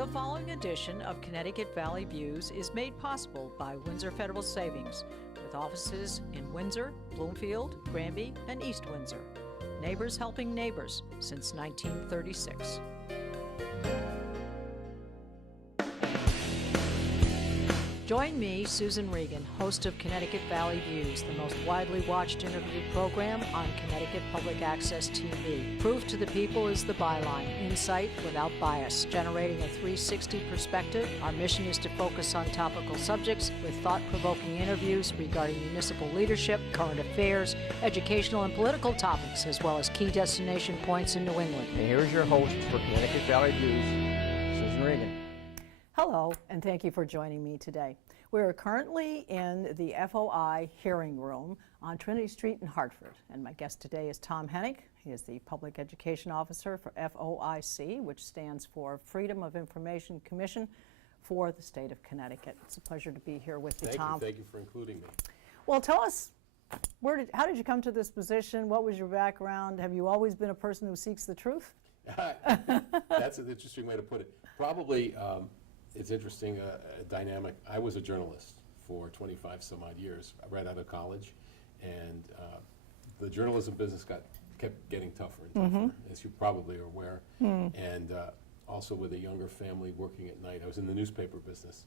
The following edition of Connecticut Valley Views is made possible by Windsor Federal Savings, with offices in Windsor, Bloomfield, Granby, and East Windsor. Neighbors helping neighbors since 1936. Join me, Susan Regan, host of Connecticut Valley Views, the most widely watched interview program on Connecticut Public Access TV. Proof to the people is the byline, insight without bias, generating a 360 perspective. Our mission is to focus on topical subjects with thought-provoking interviews regarding municipal leadership, current affairs, educational and political topics, as well as key destination points in New England. And here's your host for Connecticut Valley Views, Susan Regan. Hello, and thank you for joining me today. We're currently in the FOI hearing room on Trinity Street in Hartford, and my guest today is Tom Hennick. He is the Public Education Officer for FOIC, which stands for Freedom of Information Commission for the state of Connecticut. It's a pleasure to be here with you, Tom. Thank you for including me. Well, tell us, how did you come to this position? What was your background? Have you always been a person who seeks the truth? That's an interesting way to put it. Probably. It's interesting, a dynamic. I was a journalist for 25 some odd years, right out of college, and the journalism business kept getting tougher and tougher, as you probably are aware. And also with a younger family working at night, I was in the newspaper business.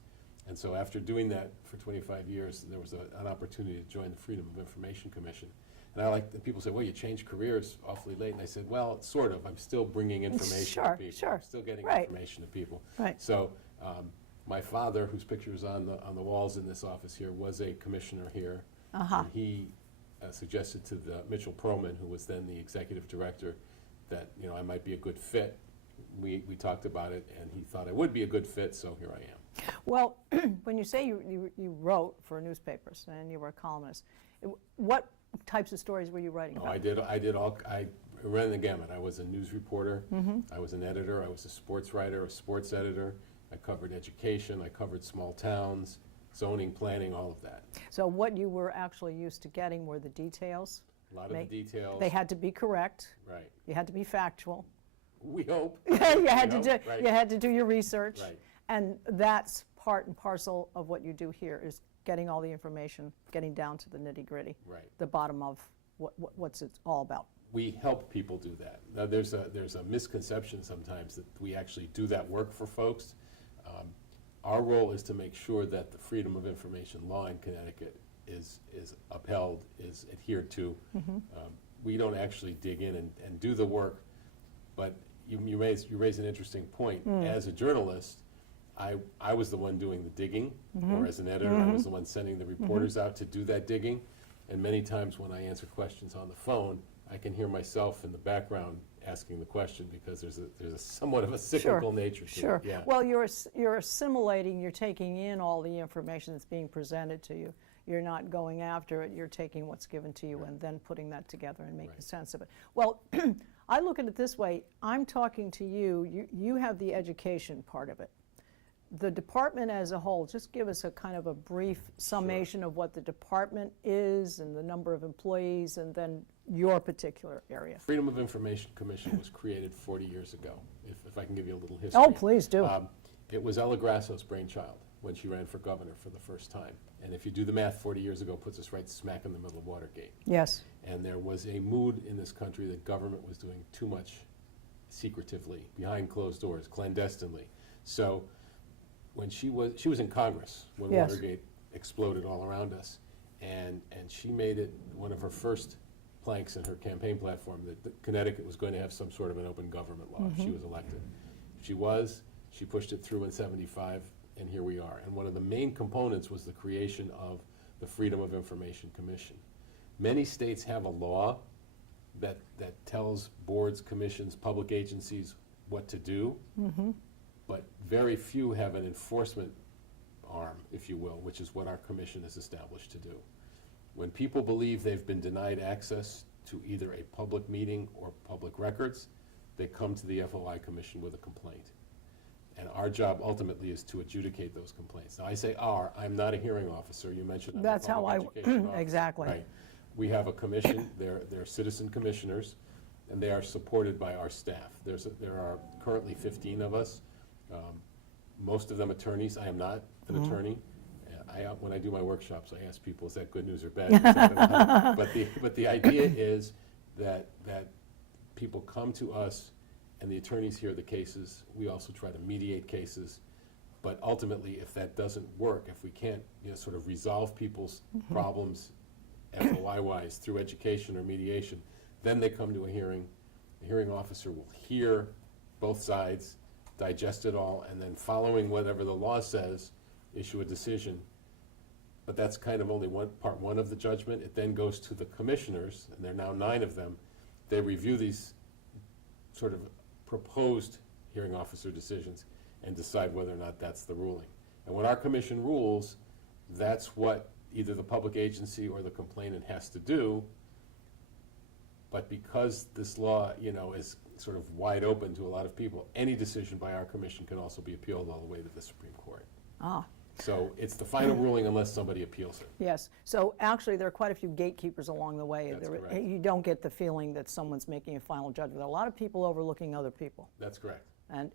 And so after doing that for 25 years, there was an opportunity to join the Freedom of Information Commission. And people say, well, you changed careers awfully late. And I said, well, sort of. I'm still bringing information to people. I'm still getting information to people. So my father, whose picture is on the walls in this office here, was a commissioner here. And he suggested to Mitchell Perlman, who was then the executive director, that I might be a good fit. We talked about it, and he thought I would be a good fit, so here I am. Well, when you say you wrote for newspapers and you were a columnist, what types of stories were you writing about? I ran the gamut. I was a news reporter, I was an editor, I was a sports writer, a sports editor. I covered education, I covered small towns, zoning, planning, all of that. So what you were actually used to getting were the details? A lot of the details. They had to be correct. Right. You had to be factual. We hope. You had to do your research. Right. And that's part and parcel of what you do here, is getting all the information, getting down to the nitty-gritty, the bottom of what's it all about. We help people do that. Now there's a misconception sometimes that we actually do that work for folks. Our role is to make sure that the Freedom of Information law in Connecticut is upheld, is adhered to. We don't actually dig in and do the work, but you raise an interesting point. As a journalist, I was the one doing the digging, or as an editor, I was the one sending the reporters out to do that digging. And many times when I answer questions on the phone, I can hear myself in the background asking the question, because there's a somewhat of a cyclical nature to it. Yeah. Well, you're assimilating, you're taking in all the information that's being presented to you. You're not going after it, you're taking what's given to you and then putting that together and making sense of it. Well, I look at it this way. I'm talking to you, you have the education part of it. The department as a whole, just give us a kind of a brief summation of what the department is and the number of employees, and then your particular area. Freedom of Information Commission was created 40 years ago, if I can give you a little history. Oh, please do. It was Ella Grasso's brainchild when she ran for governor for the first time. And if you do the math, 40 years ago puts us right smack in the middle of Watergate. Yes. And there was a mood in this country that government was doing too much secretively, behind closed doors, clandestinely. So when she was in Congress when Watergate exploded all around us, and she made it one of her first planks in her campaign platform that Connecticut was going to have some sort of an open government law if she was elected. She pushed it through in '75, and here we are. And one of the main components was the creation of the Freedom of Information Commission. Many states have a law that tells boards, commissions, public agencies what to do, but very few have an enforcement arm, if you will, which is what our commission is established to do. When people believe they've been denied access to either a public meeting or public records, they come to the FOI Commission with a complaint. And our job ultimately is to adjudicate those complaints. Now I say I'm not a hearing officer. You mentioned I'm That's a how public I, exactly. Right. We have a commission, they're citizen commissioners, and they are supported by our staff. There are currently 15 of us. most of them attorneys. I am not an attorney. When I do my workshops, I ask people, is that good news or bad news? But the idea is that people come to us, and the attorneys hear the cases. We also try to mediate cases. But ultimately, if that doesn't work, if we can't sort of resolve people's problems FOI-wise through education or mediation, then they come to a hearing. The hearing officer will hear both sides, digest it all, and then following whatever the law says, issue a decision. But that's kind of only part one of the judgment. It then goes to the commissioners, and there are now 9 of them. They review these sort of proposed hearing officer decisions and decide whether or not that's the ruling. And when our commission rules, that's what either the public agency or the complainant has to do. But because this law, is sort of wide open to a lot of people, any decision by our commission can also be appealed all the way to the Supreme Court. Ah. So it's the final ruling unless somebody appeals it. Yes, so actually, there are quite a few gatekeepers along the way. That's correct. You don't get the feeling that someone's making a final judgment. There are a lot of people overlooking other people. That's correct. And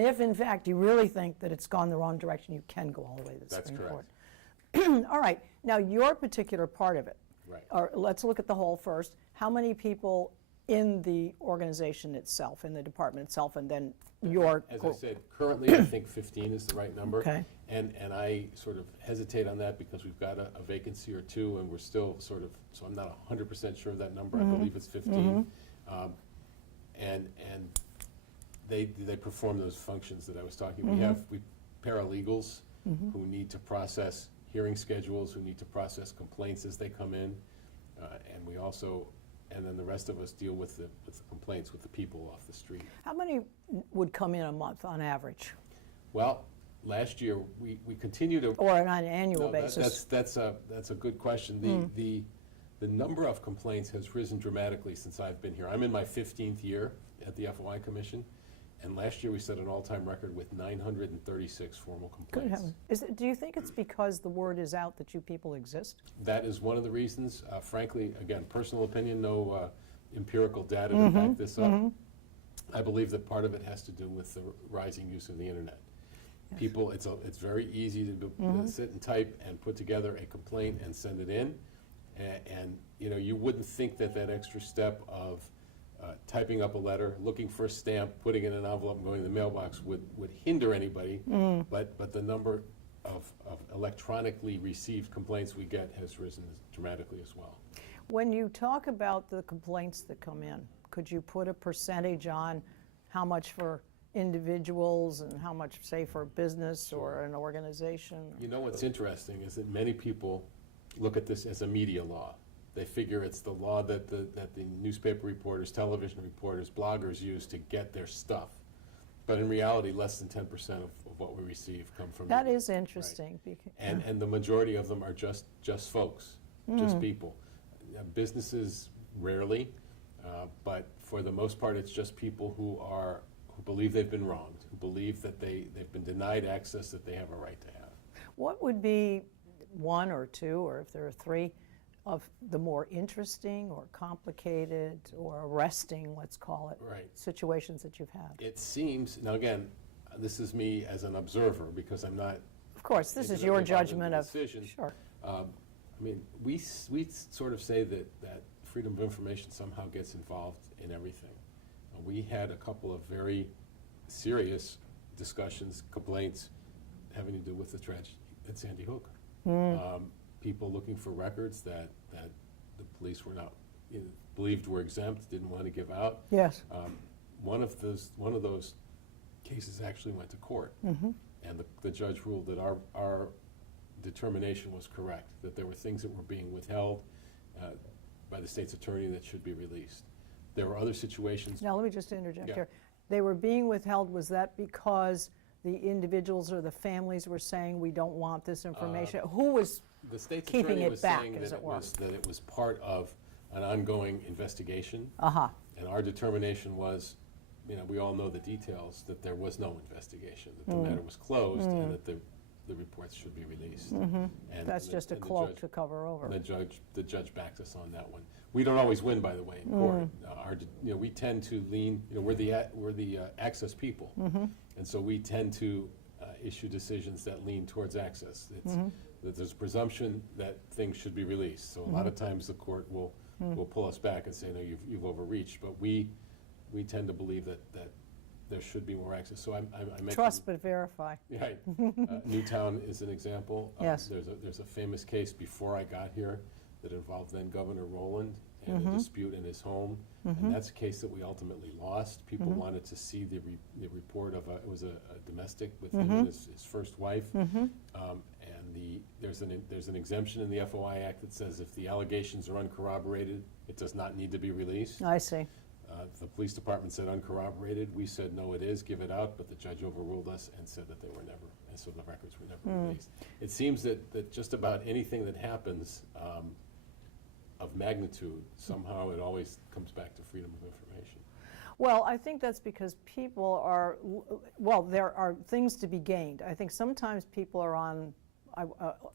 if, in fact, you really think that it's gone the wrong direction, you can go all the way to the That's Supreme Court. correct. All right, now your particular part of it. Right. Or let's look at the whole first. How many people in the organization itself, in the department itself, and then your As I group? said, currently I think 15 is the right number. Okay. And I sort of hesitate on that because we've got a vacancy or two, and we're still sort of, so I'm not 100% sure of that number. I believe it's 15. And they perform those functions that I was talking. We have paralegals who need to process hearing schedules, who need to process complaints as they come in, and we also, and then the rest of us deal with the complaints with the people off the street. How many would come in a month on average, Well, last year we continue to. or on an annual No, basis? that's a good question. The number of complaints has risen dramatically since I've been here. I'm in my 15th year at the FOI Commission, and last year we set an all-time record with 936 formal Good complaints. heavens. Do you think it's because the word is out that you people exist? That is one of the reasons. Frankly, again, personal opinion, no empirical data to back this up. I believe that part of it has to do with the rising use of the internet. Yes. People, it's very easy to sit and type and put together a complaint and send it in. And you wouldn't think that extra step of typing up a letter, looking for a stamp, putting it in an envelope, and going to the mailbox would hinder anybody. But the number of electronically received complaints we get has risen dramatically as well. When you talk about the complaints that come in, could you put a percentage on how much for individuals and how much, say, for a business or an organization? What's interesting is that many people look at this as a media law. They figure it's the law that the newspaper reporters, television reporters, bloggers use to get their stuff. But in reality, less than 10% of what we receive come from That media. is interesting. Right. And the majority of them are just folks, just people. Businesses rarely, but for the most part, it's just people who believe they've been wronged, who believe that they've been denied access that they have a right to have. What would be one or two, or if there are three, of the more interesting or complicated or arresting, let's call it, Right. situations that you've had? It seems, now again, this is me as an observer because I'm not. Of course, this is intimately your involved in judgment the of, decision. sure. We sort of say that freedom of information somehow gets involved in everything. We had a couple of very serious discussions, complaints having to do with the tragedy at Sandy Hook. People looking for records that the police were not believed were exempt, didn't want to give out. Yes. One of those cases actually went to court, and the judge ruled that our determination was correct, that there were things that were being withheld by the state's attorney that should be released. There were other situations. Now, let me just interject Yeah. here. They were being withheld, was that because the individuals or the families were saying, we don't want this information? Who was The state's keeping attorney it was back, saying as that it were? that it was part of an ongoing investigation, Aha. and our determination was, we all know the details, that there was no investigation, that the matter was closed, and that the reports should be released. And That's the- just a and the cloak judge- to cover over. And the judge backed us on that one. We don't always win, by the way, in court. We tend to lean. We're the access people, and so we tend to, issue decisions that lean towards access. It's, that there's a presumption that things should be released. So a lot of times the court will pull us back and say, no, you've overreached. But we tend to believe that there should be more access. So I mentioned. Trust but verify. Right. Newtown is an example. Yes. There's a famous case before I got here that involved then Governor Rowland and a dispute in his home. And that's a case that we ultimately lost. People wanted to see the report of it was a domestic with him and his first wife. And there's an exemption in the FOI Act that says if the allegations are uncorroborated, it does not need to be released. I see. The police department said uncorroborated. We said, no, it is, give it out, but the judge overruled us and said that they were never, and so the records were never released. It seems that just about anything that happens of magnitude, somehow it always comes back to freedom of information. Well, I think that's because people are, well, there are things to be gained. I think sometimes people are on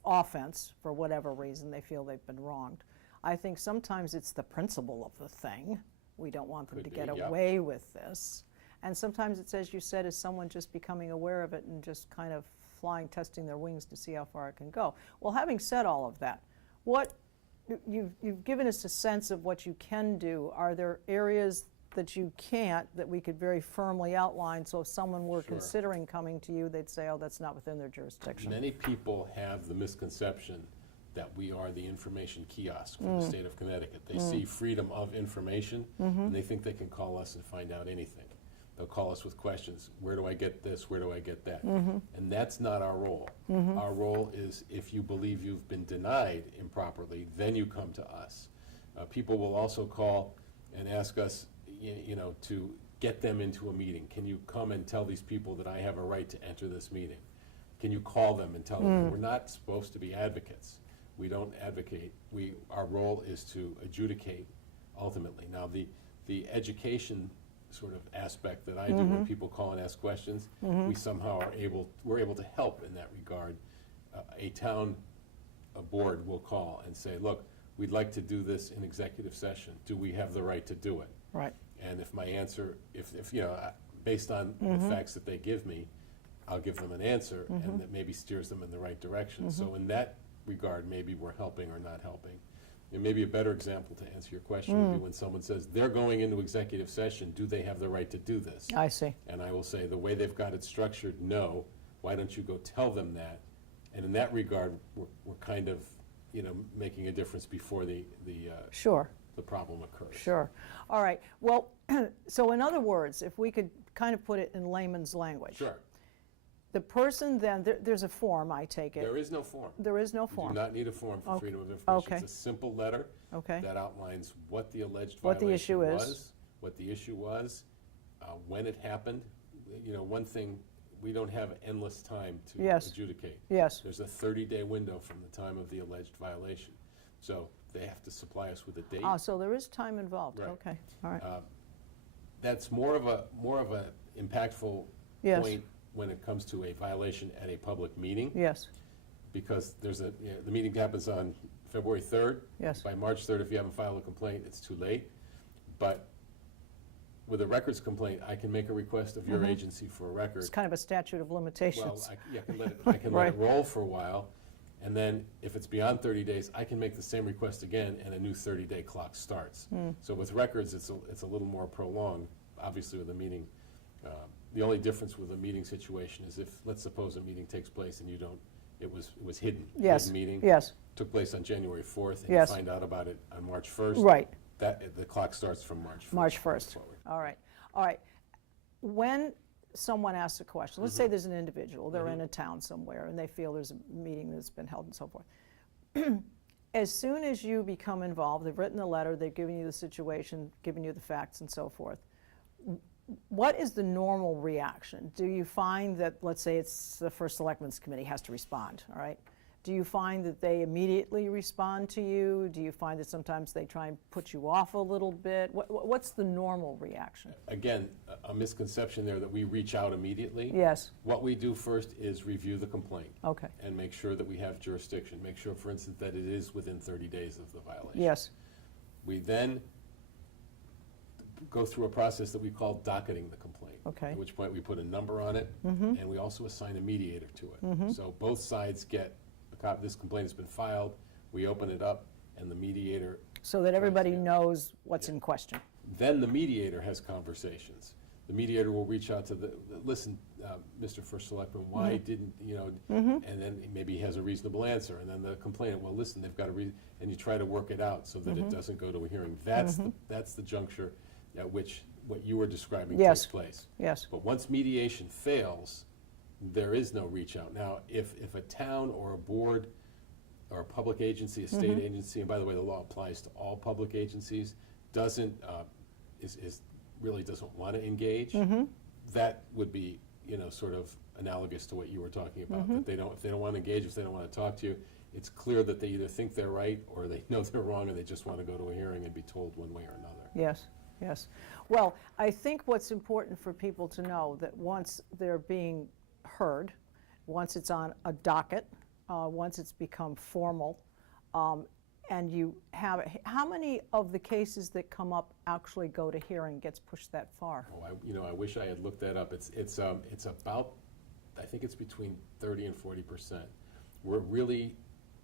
offense for whatever reason. They feel they've been wronged. I think sometimes it's the principle of the thing. We don't want them to get away with this. And sometimes it's, as you said, is someone just becoming aware of it and just kind of flying, testing their wings to see how far it can go. Well, having said all of that, what you've given us a sense of what you can do. Are there areas that you can't, that we could very firmly outline, so if someone were considering coming to you, they'd say, oh, that's not within their jurisdiction? Many people have the misconception that we are the information kiosk for the state of Connecticut. They see freedom of information, and they think they can call us and find out anything. They'll call us with questions. Where do I get this? Where do I get that? And that's not our role. Our role is if you believe you've been denied improperly, then you come to us. People will also call and ask us, to get them into a meeting. Can you come and tell these people that I have a right to enter this meeting? Can you call them and tell them? We're not supposed to be advocates. We don't advocate. Our role is to adjudicate ultimately. Now, the education sort of aspect that I do when people call and ask questions, we somehow we're able to help in that regard. A board will call and say, look, we'd like to do this in executive session. Do we have the right to do it? Right. And if my answer, if based on the facts that they give me, I'll give them an answer, and that maybe steers them in the right direction. So in that regard, maybe we're helping or not helping. And maybe a better example to answer your question would be when someone says, they're going into executive session, do they have the right to do this? I see. And I will say, the way they've got it structured, no. Why don't you go tell them that? And in that regard, we're kind of, making a difference before the problem occurs. Sure. All right. Well, so in other words, if we could kind of put it in layman's language. Sure. The person then, there's a form, I take it. There is no form. There is no You form. do not need a form for freedom of information. Okay. It's a simple letter Okay. that outlines what the alleged What the violation issue is. was, what the issue was, when it happened. One thing, we don't have endless time to adjudicate. Yes. There's a 30-day window from the time of the alleged violation. So they have to supply us with a date. So there is time involved. Right. Okay. All right. That's more of a impactful Yes. point when it comes to a violation at a public meeting. Yes. Because there's the meeting happens on February 3rd. Yes. By March 3rd, if you haven't filed a complaint, it's too late. But with a records complaint, I can make a request of your agency for a record. It's kind of a statute of limitations. Well, I can let it roll for a while, and then if it's beyond 30 days, I can make the same request again, and a new 30-day clock starts. So with records, it's a little more prolonged. Obviously, with a meeting, the only difference with a meeting situation is if, let's suppose a meeting takes place and you don't, it was hidden. Yes. Hidden meeting. Yes. Took place on January 4th, and Yes. you find out about it on March 1st. Right. The clock starts from March 1st. March 1st. forward. All right. All right. When someone asks a question, let's say there's an individual, they're in a town somewhere, and they feel there's a meeting that's been held and so forth. As soon as you become involved, they've written the letter, they've given you the situation, given you the facts and so forth, what is the normal reaction? Do you find that, let's say it's the First Selectmen's Committee has to respond, all right? Do you find that they immediately respond to you? Do you find that sometimes they try and put you off a little bit? What's the normal reaction? Again, a misconception there that we reach out immediately. Yes. What we do first is review the complaint. Okay. And make sure that we have jurisdiction. Make sure, for instance, that it is within 30 days of the violation. Yes. We then go through a process that we call docketing the complaint. Okay. At which point we put a number on it, and we also assign a mediator to it. So both sides get a copy. This complaint has been filed. We open it up, and the mediator. So that everybody Yeah. knows what's in question. Then the mediator has conversations. The mediator will reach out to listen, Mr. First Selectman, why didn't, and then maybe he has a reasonable answer. And then the complainant, well, listen, they've got a reason, and you try to work it out so that it doesn't go to a hearing. That's the juncture at which what you were describing Yes. takes place. Yes. But once mediation fails, there is no reach out. Now, if a town or a board or a public agency, a state agency, and by the way, the law applies to all public agencies, really doesn't want to engage, that would be, sort of analogous to what you were talking about. That if they don't want to engage, if they don't want to talk to you, it's clear that they either think they're right or they know they're wrong and they just want to go to a hearing and be told one way or another. Yes, yes. Well, I think what's important for people to know that once they're being heard, once it's on a docket, once it's become formal, and you have, how many of the cases that come up actually go to hearing, gets pushed that far? Oh, I wish I had looked that up. It's about, I think it's between 30 and 40%. We're really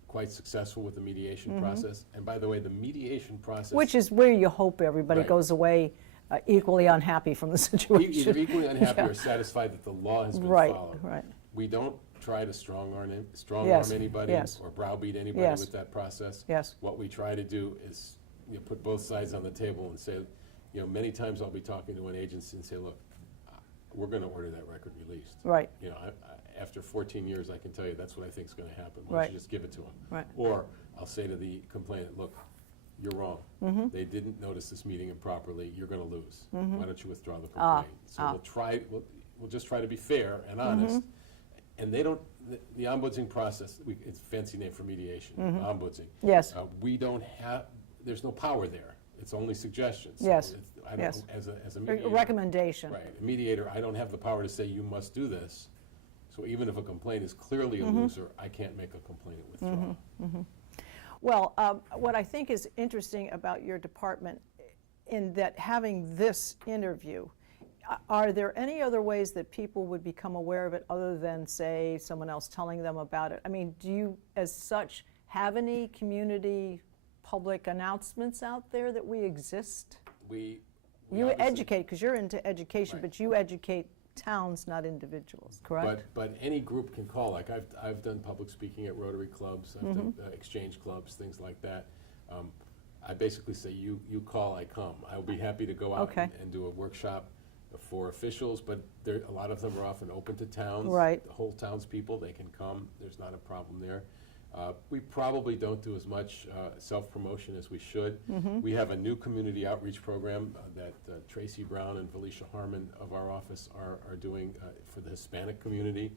quite successful with the mediation process. And by the way, the mediation process. Which is where you hope everybody Right. goes away equally unhappy from the situation. Either equally unhappy Yeah. or satisfied that the law has been Right, followed. right. We don't try to strong arm Yes, anybody yes. or browbeat anybody Yes. with that process. Yes. What we try to do is put both sides on the table and say, many times I'll be talking to an agency and say, look, we're going to order that record released. Right. After 14 years, I can tell you that's what I think is going to happen. Why Right. don't you just give it to them? Right. Or I'll say to the complainant, look, you're wrong. They didn't notice this meeting improperly. You're going to lose. Why don't you withdraw the complaint? So we'll just try to be fair and honest. And they don't, the ombudsing process, it's a fancy name for mediation, ombudsing. Yes. We don't have, there's no power there. It's only suggestions. So Yes. I don't, Yes. As a A mediator. recommendation. Right, a mediator, I don't have the power to say you must do this. So even if a complaint is clearly a loser, I can't make a complaint withdraw. Well, what I think is interesting about your department in that having this interview, are there any other ways that people would become aware of it other than, say, someone else telling them about it? I mean, do you, as such, have any community public announcements out there that we exist? We You obviously- educate, because you're into education, Right. but you educate towns, not individuals, correct? But any group can call, like I've done public speaking at Rotary clubs, I've done exchange clubs, things like that. I basically say, you call, I come. I'll be happy to go out Okay. and do a workshop for officials, but a lot of them are often open to towns. Right. The whole townspeople, they can come, there's not a problem there. We probably don't do as much self-promotion as we should. We have a new community outreach program that Tracy Brown and Felicia Harmon of our office are doing for the Hispanic community.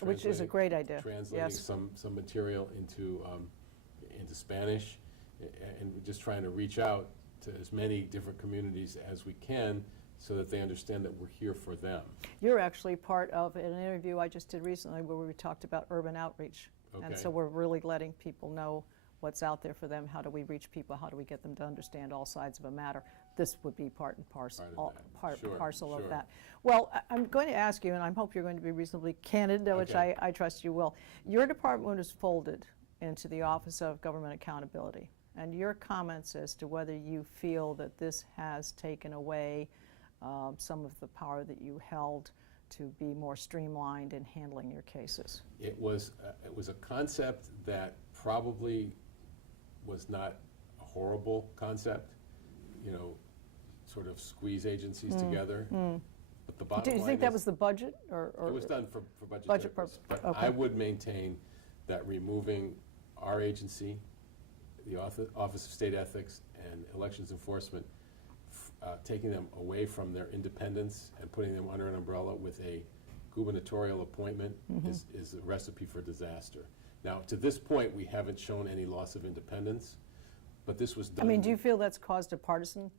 Which is a great idea, Translating yes. some material into Spanish, and we're just trying to reach out to as many different communities as we can so that they understand that we're here for them. You're actually part of an interview I just did recently where we talked about urban outreach. And Okay. so we're really letting people know what's out there for them. How do we reach people? How do we get them to understand all sides of a matter? This would be part and parcel, Part of that. Sure, parcel of sure. that. Well, I'm going to ask you, and I hope you're going to be reasonably candid, which Okay. I trust you will. Your department is folded into the Office of Government Accountability. And your comments as to whether you feel that this has taken away some of the power that you held to be more streamlined in handling your cases. It was a concept that probably was not a horrible concept, sort of squeeze agencies together. But the bottom Do you line think that is- was the budget, or? It was done for budget Budget purposes. purpose, But okay. I would maintain that removing our agency, the Office of State Ethics and Elections Enforcement, taking them away from their independence and putting them under an umbrella with a gubernatorial appointment is a recipe for disaster. Now, to this point, we haven't shown any loss of independence, but this was I done. mean, do you feel that's caused a partisan?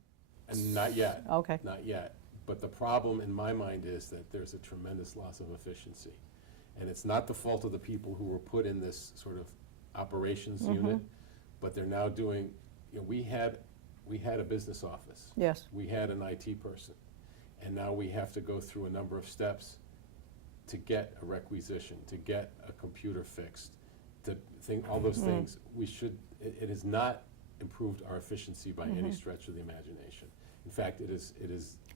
And not yet. Okay. Not yet. But the problem in my mind is that there's a tremendous loss of efficiency. And it's not the fault of the people who were put in this sort of operations unit, but they're now doing, we had a business office. Yes. We had an IT person. and now we have to go through a number of steps to get a requisition, to get a computer fixed, to think, all those things. It has not improved our efficiency by any stretch of the imagination. In fact, it is.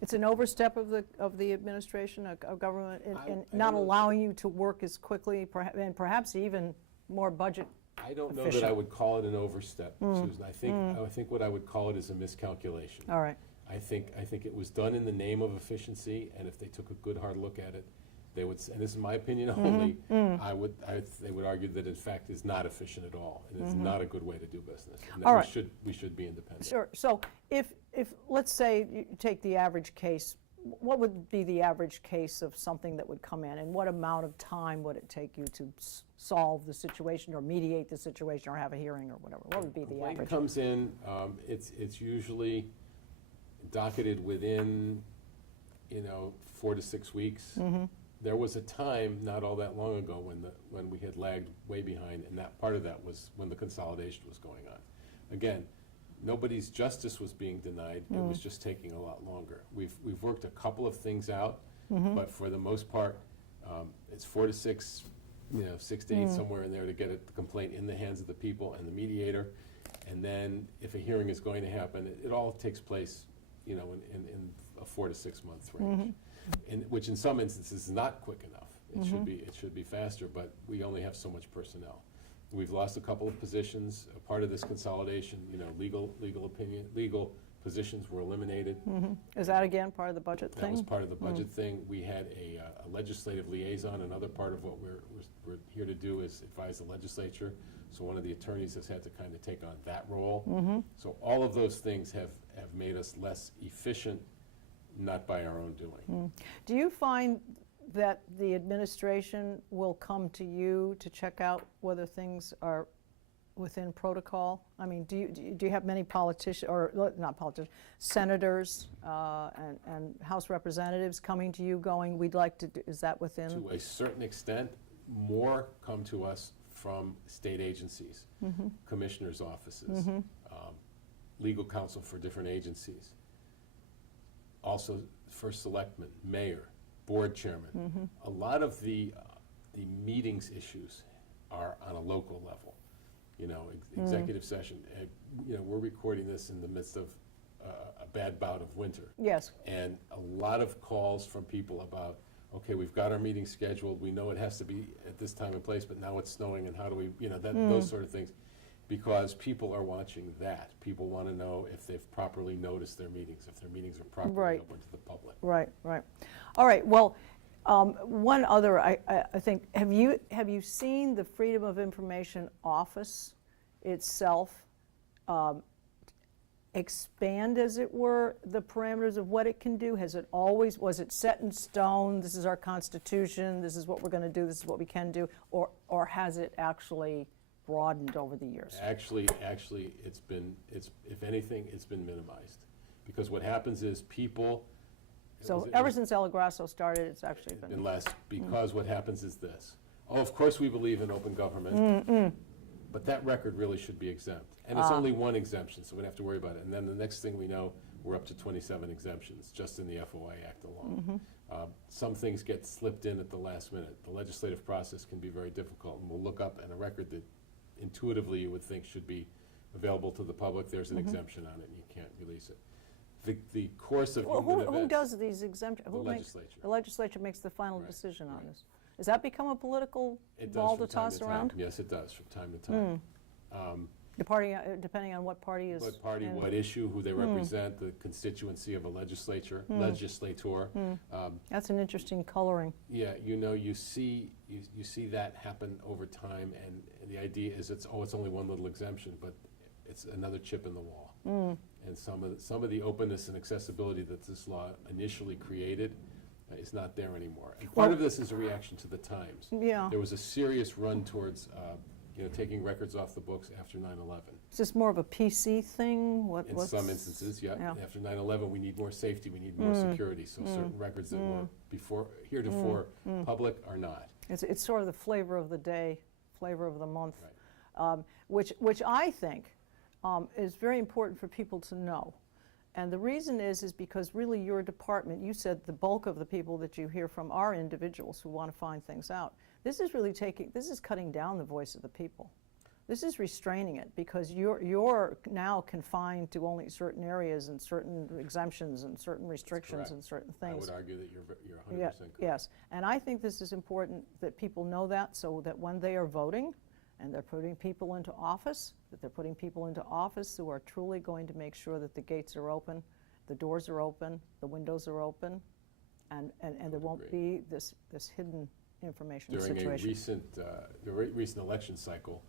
It's an overstep of the administration, of government, in I not don't know. allowing you to work as quickly, and perhaps even more budget. I don't know that Efficient. I would call it an overstep, Susan. I think what I would call it is a miscalculation. All right. I think it was done in the name of efficiency, and if they took a good hard look at it, they would, and this is my opinion only, they would argue that in fact is not efficient at all, and it's not a good way to do business. And that All right. we should be independent. Sure. So if let's say you take the average case, what would be the average case of something that would come in, and what amount of time would it take you to solve the situation, or mediate the situation, or have a hearing, or whatever? What would be the Complaint average? comes in, it's usually docketed within, 4 to 6 weeks. There was a time not all that long ago when we had lagged way behind, and that part of that was when the consolidation was going on. Again, nobody's justice was being denied. It was just taking a lot longer. We've worked a couple of things out, but for the most part, it's 4 to 6, 6 to 8, somewhere in there, to get the complaint in the hands of the people and the mediator. And then if a hearing is going to happen, it all takes place, in a 4 to 6 month range. Which in some instances is not quick enough. It should be faster, but we only have so much personnel. We've lost a couple of positions. A part of this consolidation, legal positions were eliminated. Is that again part of the budget thing? That was part of the budget thing. We had a legislative liaison. Another part of what we're here to do is advise the legislature. So one of the attorneys has had to kind of take on that role. So all of those things have made us less efficient, not by our own doing. Do you find that the administration will come to you to check out whether things are within protocol? I mean, do you have many politicians, or not politicians, senators and House representatives coming to you going, we'd like to do, is that within? To a certain extent, more come to us from state agencies, commissioners' offices, legal counsel for different agencies. Also, first selectman, mayor, board chairman. A lot of the meetings issues are on a local level. Executive session. We're recording this in the midst of a bad bout of winter. Yes. And a lot of calls from people about, okay, we've got our meeting scheduled. We know it has to be at this time and place, but now it's snowing, and how do we, those sort of things. Because people are watching that. People want to know if they've properly noticed their meetings, if their meetings are properly open to the public. Right. All right, well, one other, I think, have you seen the Freedom of Information Office itself expand, as it were, the parameters of what it can do? Was it set in stone, this is our Constitution, this is what we're going to do, this is what we can do, or has it actually broadened over the years? Actually, if anything, it's been minimized. Because what happens is people... So ever since El Grasso started, it's actually been less, because what happens is this. Oh, of course we believe in open government, but that record really should be exempt. And it's only one exemption, so we don't have to worry about it. And then the next thing we know, we're up to 27 exemptions, just in the FOI Act alone. Some things get slipped in at the last minute. The legislative process can be very difficult, and we'll look up in a record that intuitively you would think should be available to the public. There's an exemption on it, and you can't release it. The course of human events... Who does these exemptions? The legislature. The legislature makes the final decision on right. this. Does that become a political ball to toss around? Yes, it does, from time to time. The party, depending on what party is... What party, in. what issue, who they represent, the constituency of a legislator. That's an interesting coloring. Yeah, you see that happen over time, and the idea is it's only one little exemption, but it's another chip in the wall. And some of the openness and accessibility that this law initially created is not there anymore. And part of this is a reaction to the times. Yeah. There was a serious run towards taking records off the books after 9/11. Is this more of a PC thing? In some instances, yeah. After 9/11, we need more safety, we need more security, so certain records that were heretofore public are not. It's sort of the flavor of the day, flavor of the month, Right. which I think is very important for people to know. And the reason is because really your department, you said the bulk of the people that you hear from are individuals who want to find things out. This is really this is cutting down the voice of the people. This is restraining it, because you're now confined to only certain areas and certain exemptions and certain restrictions and certain things. I would argue that you're 100% Yeah, correct. yes, and I think this is important that people know that, so that when they are voting and they're putting people into office, that they're putting people into office who are truly going to make sure that the gates are open, the doors are open, the windows are open, and there won't be this hidden information situation. During a recent election cycle,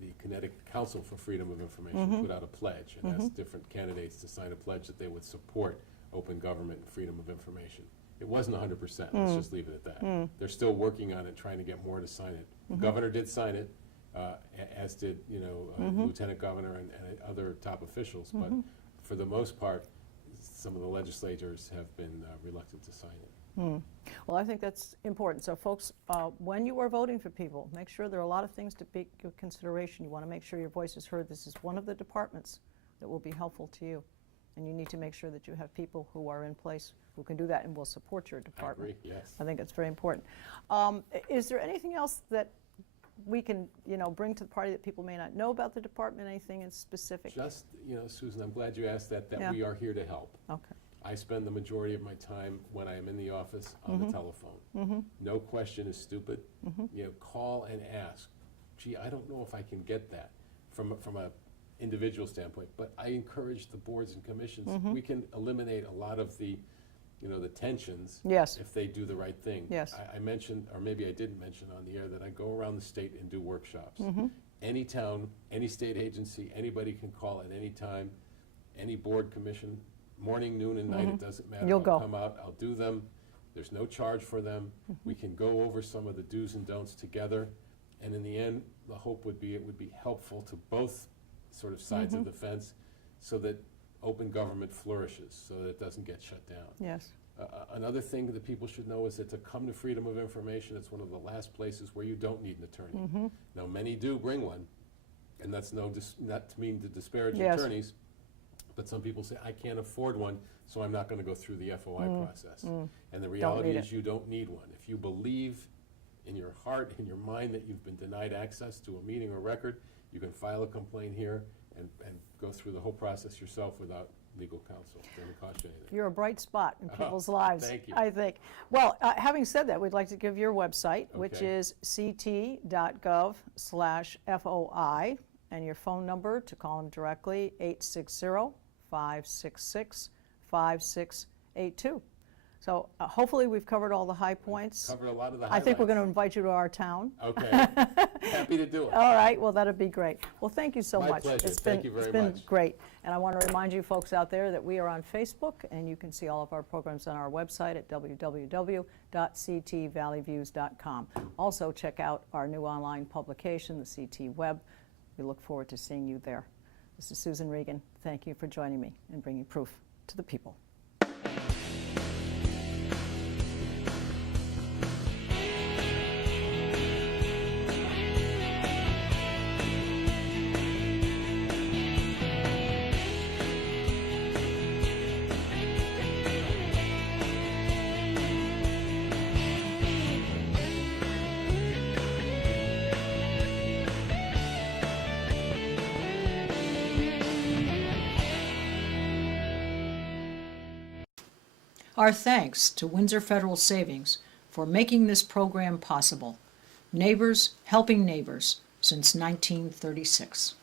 the Connecticut Council for Freedom of Information put out a pledge and asked different candidates to sign a pledge that they would support open government and freedom of information. It wasn't 100%, let's just leave it at that. They're still working on it, trying to get more to sign it. The governor did sign it, as did, Lieutenant Governor and other top officials, but for the most part, some of the legislators have been reluctant to sign it. Well, I think that's important. So folks, when you are voting for people, make sure there are a lot of things to take into consideration. You want to make sure your voice is heard. This is one of the departments that will be helpful to you. And you need to make sure that you have people who are in place who can do that and will support your department. I agree, yes. I think it's very important. Is there anything else that we can, bring to the party that people may not know about the department, anything in specific? Just, Susan, I'm glad you asked that Yeah. we are here to help. Okay. I spend the majority of my time when I am in the office on the telephone. No question is stupid. Call and ask. Gee, I don't know if I can get that from a individual standpoint, but I encourage the boards and commissions. We can eliminate a lot of the, the tensions Yes. if they do the right thing. Yes. I mentioned, or maybe I didn't mention on the air, that I go around the state and do workshops. Any town, any state agency, anybody can call at any time, any board, commission, morning, noon, and night, it doesn't matter. You'll go. I'll come out, I'll do them. There's no charge for them. We can go over some of the do's and don'ts together. And in the end, the hope would be it would be helpful to both sort of sides of the fence so that open government flourishes, so that it doesn't get shut down. Yes. Another thing that people should know is that to come to freedom of information, it's one of the last places where you don't need an attorney. Now, many do bring one, and that's not to mean to disparage Yes. attorneys, but some people say, I can't afford one, so I'm not going to go through the FOI process. And the reality need is you don't need one. If you believe in your heart, in your mind, that you've been denied access to a meeting or record, you can file a complaint here and go through the whole process yourself without legal counsel. It doesn't cost you anything. You're a bright spot in people's lives, thank you. I think. Well, having said that, we'd like to give your website, which Okay. is ct.gov/FOI, and your phone number to call them directly, 860-566-5682. So hopefully we've covered all the high points. Covered a lot of the I highlights. think we're going to invite you to our town. Okay. Happy to do it. All right, well, that'd be great. Well, thank you so My much. pleasure. It's Thank been- you very It's been much. great. And I want to remind you folks out there that we are on Facebook, and you can see all of our programs on our website at www.ctvvalleyviews.com. Also, check out our new online publication, the CT Web. We look forward to seeing you there. This is Susan Regan. Thank you for joining me and bringing proof to the people. Our thanks to Windsor Federal Savings for making this program possible. Neighbors helping neighbors since 1936.